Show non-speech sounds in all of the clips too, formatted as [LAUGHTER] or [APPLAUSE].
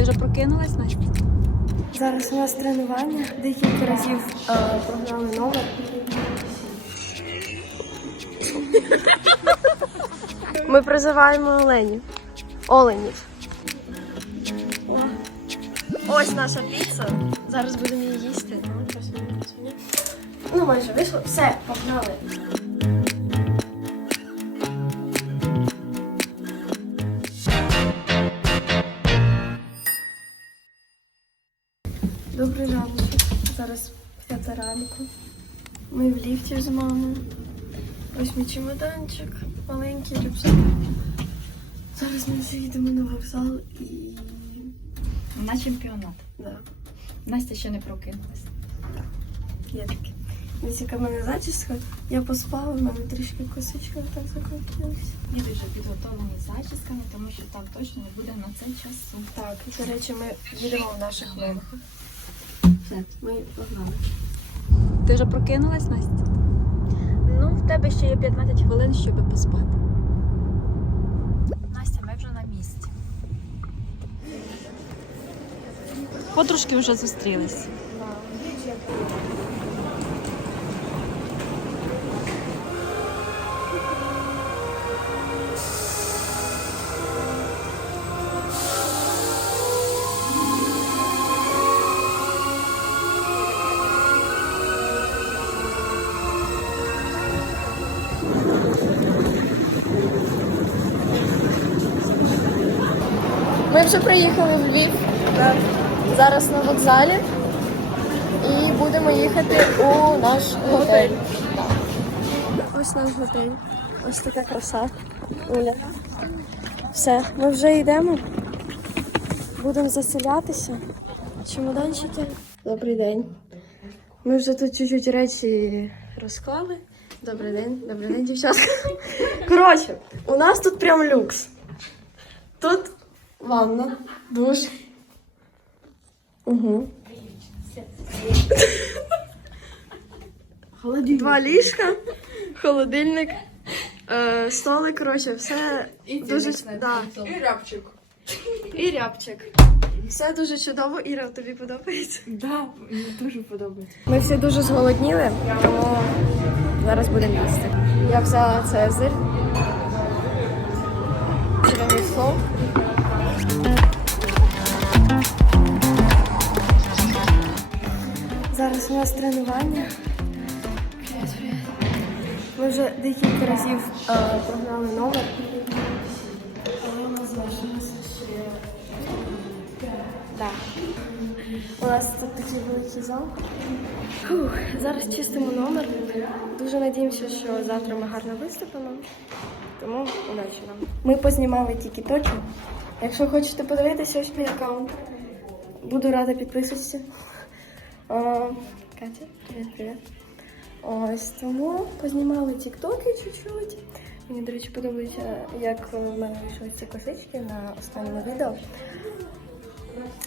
Ти вже прокинулась, Настя? Зараз у нас тренування. Декілька разів е, прогнали номер. Ми призиваємо оленів. Оленів. Ось наша піца. Зараз будемо її їсти. Ну, майже вийшло. Все, погнали. Добрий ранок. Зараз п'ята ранку. Ми в ліфті з мамою. Ось мій чемоданчик, маленький рюкзак. Зараз ми вже їдемо на вокзал і. На чемпіонат. Да, Настя ще не прокинулась. є таке. Ось яка в мене зачіска. Я поспала, в мене трішки косичка так закрутилась. Діти вже підготовлені з зачісками, тому що там точно не буде на це часу. Так, до речі, ми їдемо в наших лемах. Все. Ми погнали. Ти вже прокинулась, Настя? Ну, в тебе ще є 15 хвилин, щоб поспати. Настя, ми вже на місці. Подружки вже зустрілись. Ми вже приїхали в Львів. Зараз на вокзалі. І будемо їхати у наш готель. Ось наш готель. Ось така краса. Уля. Все, ми вже йдемо. Будемо заселятися. Чемоданчики. Добрий день. Ми вже тут чуть-чуть речі розклали. Добрий день, добрий день, дівчатка. [LAUGHS] Коротше, у нас тут прям люкс. Тут ванна, душ. Угу. Два ліжка, холодильник, е, столик, коротше, все дуже да. І рябчик. І рябчик. Все дуже чудово, Іра, тобі подобається? Да, мені дуже подобається. Ми всі дуже зголодніли, тому зараз будемо їсти. Я взяла цезарь. Тирамісу. Зараз у нас тренування. Ми вже декілька разів е, прогнали номер. У нас. Так. У нас тут такий великий зал. Фух, зараз чистимо номер. Дуже надіємося, що завтра ми гарно виступимо. Тому удачі нам. Ми познімали тільки токи. Якщо хочете подивитися, ось мій аккаунт. Буду рада підписатися. А, Катя, привіт, привіт. Ось тому познімали тіктоки чуть-чуть. Мені, до речі, подобається, як в мене вийшли ці косички на останньому відео.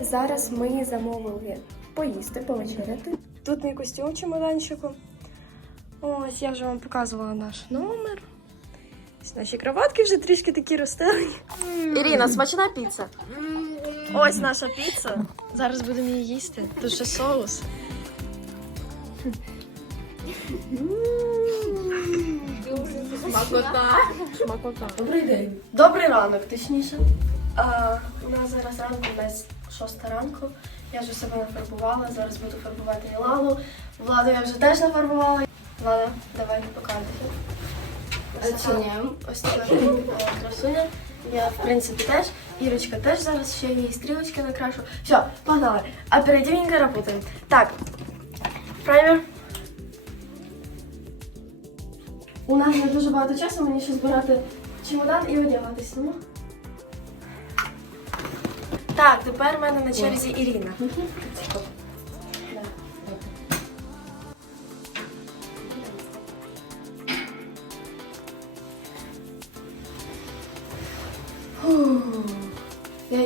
Зараз ми замовили поїсти, повечеряти. Тут мій костюм чемоданчику. Ось я вже вам показувала наш номер. Ось наші кроватки вже трішки такі розстелені. Ірина, смачна піца. Ось наша піца. Зараз будемо її їсти. Тут ще соус. Смакота. Смакота. Добрий день. Добрий ранок, точніше. А, у нас зараз ранку десь шоста ранку. Я вже себе нафарбувала, зараз буду фарбувати Мілану. Владу я вже теж нафарбувала. Влада, давай. Ось така, ось така е, красуня. Я, в принципі, теж. Ірочка теж зараз ще її стрілочки накрашу. Все, погнали. Оперативненько работаем. Так, праймер. У нас не дуже багато часу, мені ще збирати чемодан і одягатись. Ну. Так, тепер в мене на черзі Ірина.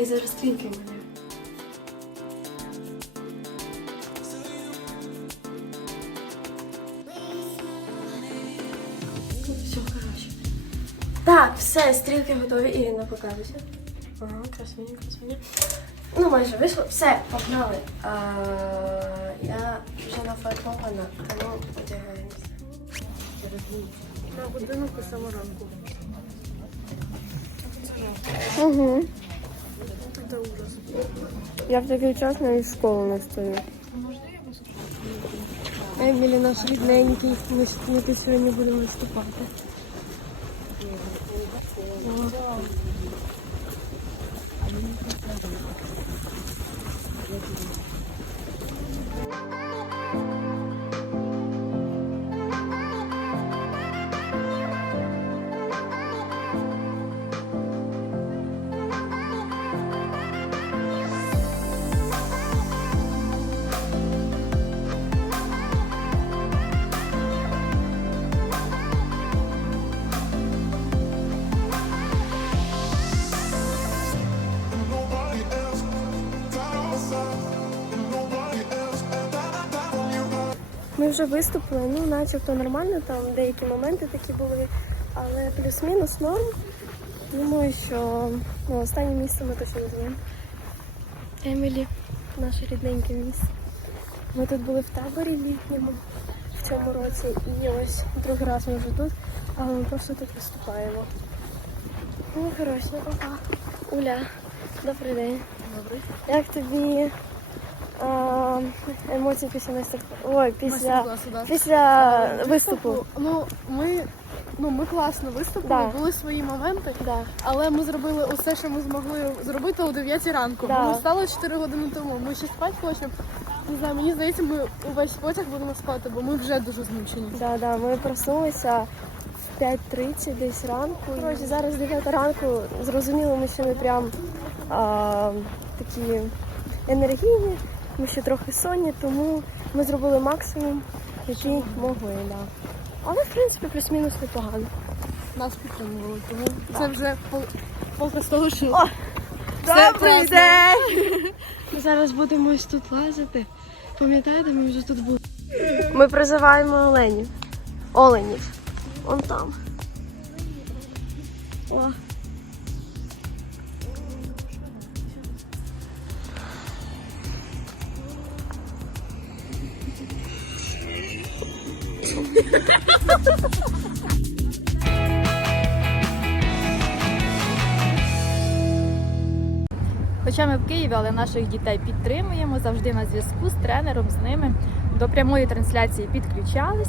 Зараз стрінки мене. Все, коротше. Так, все, стрілки готові. Ірина, показуйся. Ага, красуня, красуня. Ну, Ну, майже вийшло. Все, погнали. А, я вже нафарбована, тому одягаємося. На будинок і саморанку. Угу. Це ужас. Я в такий час навіть в школу не стою. Емілі наш рідненький, ми, ми сьогодні будемо виступати. Вже виступили, ну начебто нормально, там деякі моменти такі були, але плюс-мінус норм. Думаю, що ну, останнє місце ми точно візьмемо. Емілі, наше рідненьке місце. Ми тут були в таборі літньому в цьому році, і ось другий раз ми вже тут, але ми просто тут виступаємо. Ну, хорошо, папа. Уля, добрий день. Добре. Як тобі а, емоції після майстер Ой, після, Майстер-класу, да. після виступу? Ну, ми, ну, ми класно виступили, Да. були свої моменти, Да. але ми зробили усе, що ми змогли зробити о 9 ранку. Да. Ми встали 4 години тому. Ми ще спати хочемо. Не знаю, мені здається, ми увесь потяг будемо спати, бо ми вже дуже змучені. Да, да, ми проснулися в 5.30 десь ранку. Коротше, зараз 9 ранку. Зрозуміло, ми ще не прям а, такі енергійні, ми ще трохи сонні, тому ми зробили максимум, який могли. Да. Але в принципі плюс-мінус непогано. Нас підтримували, тому це вже пол, полка з того, що О, Все Добрий класно. день! [LAUGHS] Ми зараз будемо ось тут лазити. Пам'ятаєте, ми вже тут були. Ми призиваємо оленів. Оленів. Вон там. О. Хоча ми в Києві, але наших дітей підтримуємо завжди на зв'язку з тренером, з ними. До прямої трансляції підключались,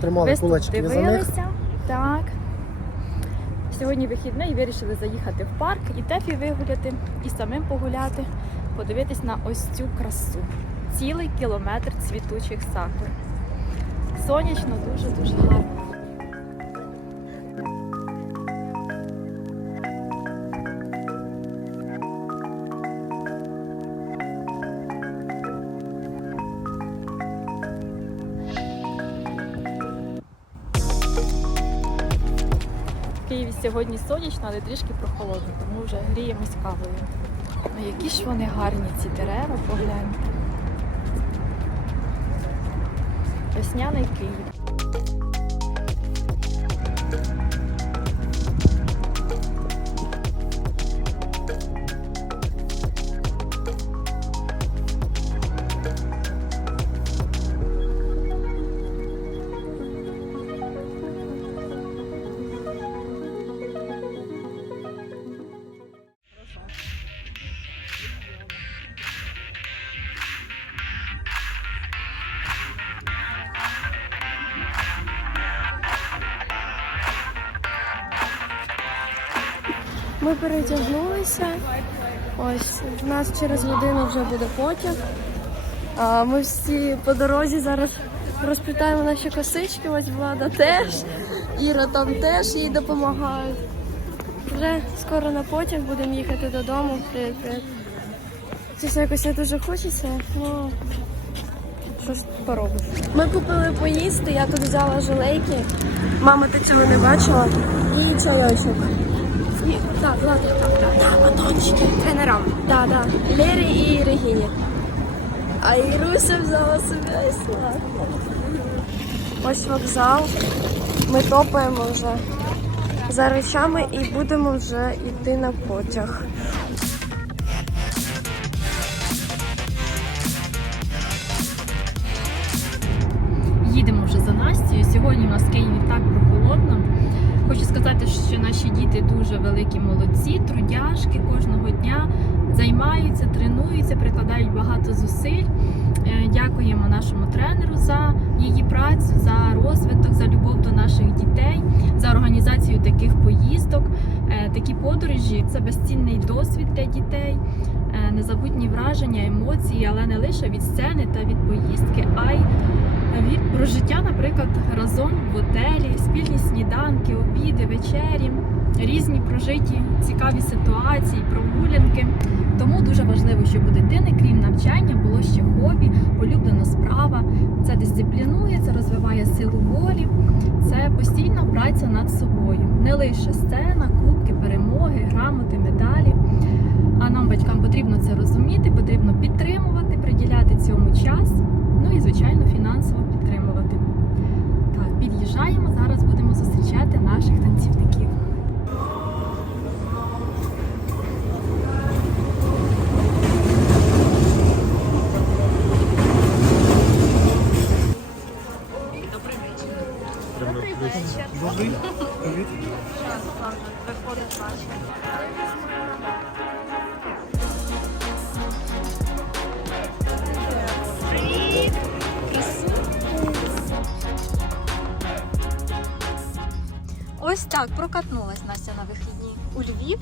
Тримали виступ кулачки за них. дивилися. Так. Сьогодні вихідний і вирішили заїхати в парк і Тефі вигуляти, і самим погуляти, подивитись на ось цю красу. Цілий кілометр цвітучих сакур. Сонячно, дуже-дуже гарно. Сьогодні сонячно, але трішки прохолодно, тому вже гріємось кавою. Ну які ж вони гарні, ці дерева, погляньте. Весняний Київ. Ми перетягнулися. Ось в нас через годину вже буде потяг. А ми всі по дорозі зараз розплітаємо наші косички. Ось влада теж. Іра там теж їй допомагають. Вже скоро на потяг будемо їхати додому. Привіт. Чесно, якось не дуже хочеться, ну щось поробиш. Ми купили поїсти, я тут взяла жилейки. Мама, ти цього не бачила. І чайочок. Так, ладно, так, так. Да, батончики. Тренерам. Да, да. Лері і Регіні. А Іруся взяла себе і. Ось вокзал. Ми топаємо вже за речами і будемо вже йти на потяг. Їдемо вже за Настю. Сьогодні у нас Київ що наші діти дуже великі молодці, трудяшки кожного дня займаються, тренуються, прикладають багато зусиль. Е, Дякуємо нашому тренеру за її працю, за розвиток, за любов до наших дітей, за організацію таких поїздок. Е, Такі подорожі це безцінний досвід для дітей, е, незабутні враження, емоції, але не лише від сцени та від поїздки, а й від прожиття, наприклад, разом в готелі, спільні обіди, вечері, різні прожиті цікаві ситуації, прогулянки. Тому дуже важливо, щоб у дитини, крім навчання, було ще хобі, улюблена справа. Це дисциплінує, це розвиває силу волі, це постійна праця над собою. Не лише сцена, кубки, перемоги, грамоти, медалі. А нам, батькам, потрібно це розуміти, потрібно підтримувати, приділяти цьому час, так прокатнулась Настя на вихідні у Львів.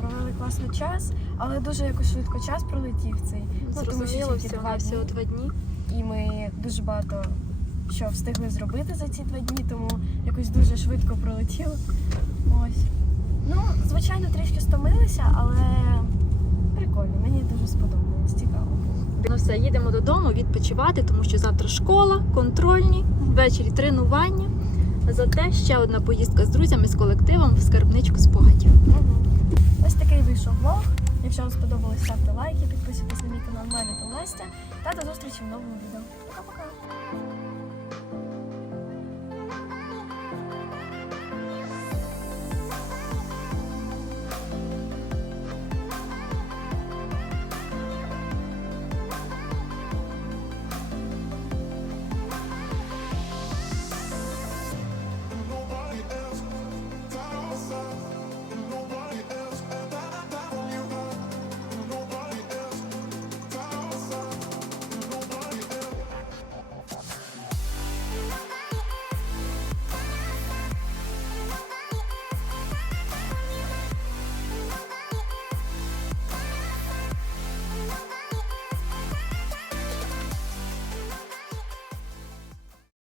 Провели класний час, але дуже якось швидко час пролетів цей. Ну, тому що тільки два всього дні. два дні. І ми дуже багато що встигли зробити за ці два дні, тому якось дуже швидко пролетіло. Ось. Ну, звичайно, трішки стомилися, але прикольно, мені дуже сподобалось, цікаво. Ну все, їдемо додому відпочивати, тому що завтра школа, контрольні, ввечері тренування. Зате ще одна поїздка з друзями, з колективом в скарбничку спогадів. Угу. Ось такий вийшов влог. Якщо вам сподобалось, ставте лайки, підписуйтесь на мій канал Мене та Настя. Та до зустрічі в новому відео. Пока-пока!